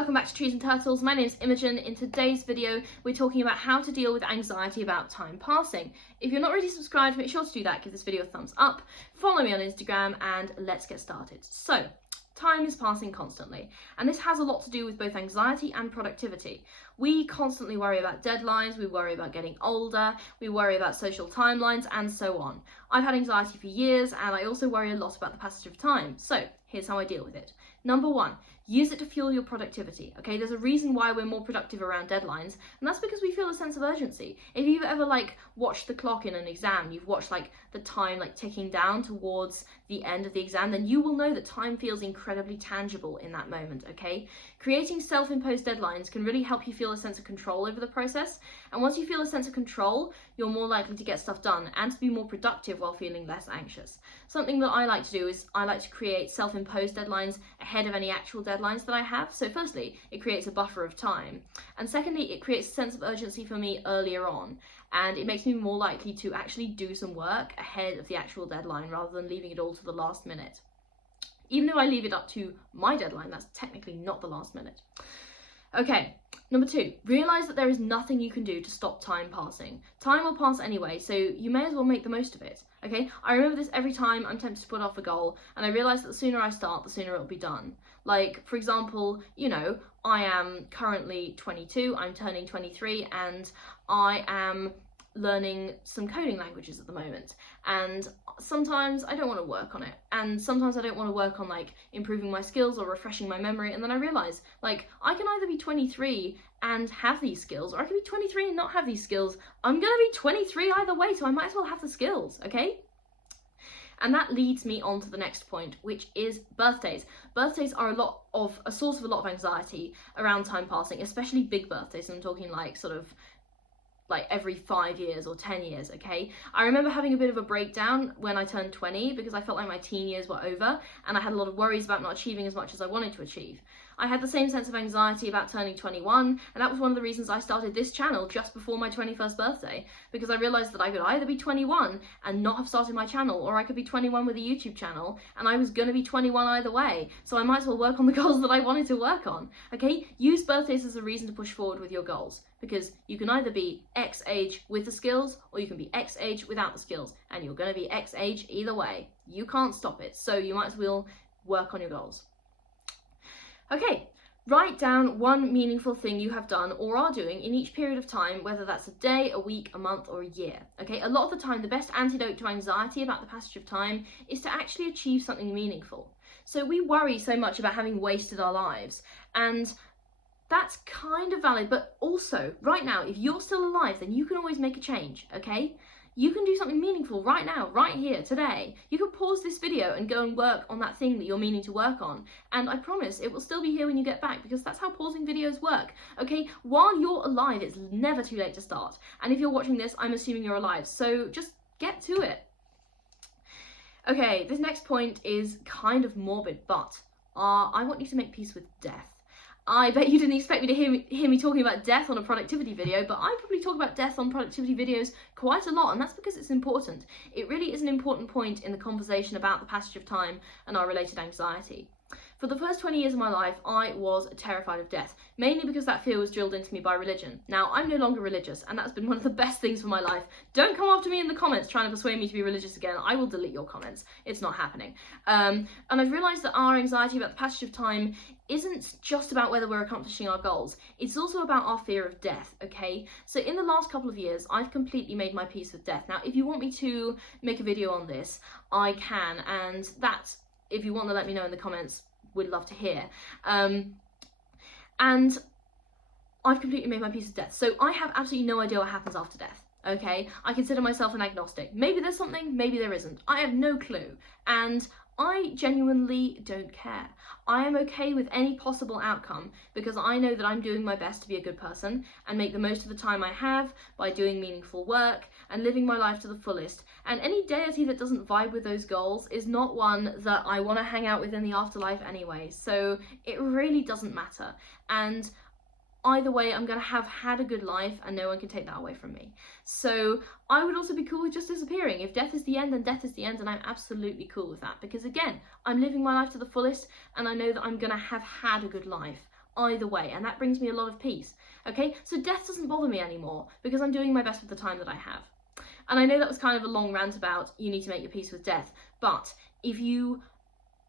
welcome back to Trees and Turtles. My name is Imogen. In today's video, we're talking about how to deal with anxiety about time passing. If you're not already subscribed, make sure to do that, give this video a thumbs up, follow me on Instagram, and let's get started. So, time is passing constantly, and this has a lot to do with both anxiety and productivity. We constantly worry about deadlines, we worry about getting older, we worry about social timelines, and so on. I've had anxiety for years, and I also worry a lot about the passage of time. So, here's how I deal with it. Number one, use it to fuel your productivity, okay? There's a reason why we're more productive around deadlines, and that's because we feel a sense of urgency. If you've ever watched the clock in an exam, you've watched the time ticking down towards the end of the exam, then you will know that time feels incredibly tangible in that moment, okay? Creating self-imposed deadlines can really help you feel a sense of control over the process, and once you feel a sense of control, you're more likely to get stuff done and to be more productive while feeling less anxious. Something that I like to do is I like to create self-imposed deadlines ahead of any actual deadlines that I have. So firstly, it creates a buffer of time, and secondly, it creates a sense of urgency for me earlier on, and it makes me more likely to actually do some work ahead of the actual deadline rather than leaving it all to the last minute. Even though I leave it up to my deadline, that's technically not the last minute. Okay, number two, realise that there is nothing you can do to stop time passing. Time will pass anyway, so you may as well make the most of it, okay? I remember this every time I'm tempted to put off a goal, and I realise that the sooner I start, the sooner it'll be done. For example, I am currently 22, I'm turning 23, and I am learning some coding languages at the moment, and sometimes I don't want to work on it, and sometimes I don't want to work on improving my skills or refreshing my memory, and then I realise I can either be 23 and have these skills, or I can be 23 and not have these skills. I'm gonna be 23 either way, so I might as well have the skills, okay? And that leads me on to the next point, which is birthdays. Birthdays are a source of a lot of anxiety around time passing, especially big birthdays. I'm talking every 5 years or 10 years, okay? I remember having a bit of a breakdown when I turned 20 because I felt like my teen years were over and I had a lot of worries about not achieving as much as I wanted to achieve. I had the same sense of anxiety about turning 21, and that was one of the reasons I started this channel just before my 21st birthday, because I realised that I could either be 21 and not have started my channel, or I could be 21 with a YouTube channel, and I was going to be 21 either way, so I might as well work on the goals that I wanted to work on, okay? Use birthdays as a reason to push forward with your goals, because you can either be X age with the skills, or you can be X age without the skills, and you're going to be X age either way. You can't stop it, so you might as well work on your goals. Okay, write down one meaningful thing you have done or are doing in each period of time, whether that's a day, a week, a month, or a year. Okay, a lot of the time, the best antidote to anxiety about the passage of time is to actually achieve something meaningful. So we worry so much about having wasted our lives, and that's kind of valid, but also, right now, if you're still alive, then you can always make a change, okay? You can do something meaningful right now, right here, today. You can pause this video and go and work on that thing that you're meaning to work on. And I promise it will still be here when you get back, because that's how pausing videos work, okay? While you're alive, it's never too late to start. And if you're watching this, I'm assuming you're alive, so just get to it. Okay, this next point is kind of morbid, but I want you to make peace with death. I bet you didn't expect me to hear me talking about death on a productivity video, but I probably talk about death on productivity videos quite a lot, and that's because it's important. It really is an important point in the conversation about the passage of time and our related anxiety. For the first 20 years of my life, I was terrified of death, mainly because that fear was drilled into me by religion. Now, I'm no longer religious, and that's been one of the best things for my life. Don't come after me in the comments trying to persuade me to be religious again. I will delete your comments. It's not happening. And I've realised that our anxiety about the passage of time isn't just about whether we're accomplishing our goals. It's also about our fear of death, okay? So in the last couple of years, I've completely made my peace with death. Now, if you want me to make a video on this, I can, and that's, if you want to let me know in the comments, would love to hear. And I've completely made my peace with death. So I have absolutely no idea what happens after death, okay? I consider myself an agnostic. Maybe there's something, maybe there isn't. I have no clue. And I genuinely don't care. I am okay with any possible outcome because I know that I'm doing my best to be a good person and make the most of the time I have by doing meaningful work and living my life to the fullest. And any deity that doesn't vibe with those goals is not one that I want to hang out with in the afterlife anyway. So it really doesn't matter. And either way, I'm going to have had a good life and no one can take that away from me. So I would also be cool with just disappearing. If death is the end, then death is the end, and I'm absolutely cool with that. Because again, I'm living my life to the fullest and I know that I'm going to have had a good life. either way, and that brings me a lot of peace. Okay, so death doesn't bother me anymore because I'm doing my best with the time that I have. And I know that was kind of a long rant about you need to make your peace with death, but if you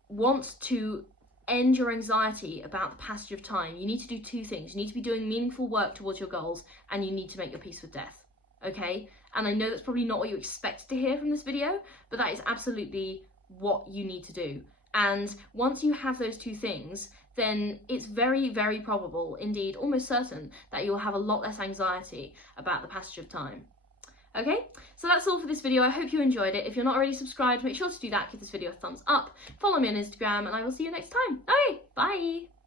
want to end your anxiety about the passage of time, you need to do two things. You need to be doing meaningful work towards your goals, and you need to make your peace with death. Okay? And I know that's probably not what you expected to hear from this video, but that is absolutely what you need to do. And once you have those two things, then it's very, very probable, indeed almost certain, that you'll have a lot less anxiety about the passage of time. Okay, so that's all for this video. I hope you enjoyed it. If you're not already subscribed, make sure to do that. Give this video a thumbs up. Follow me on Instagram, and I will see you next time. Okay, bye!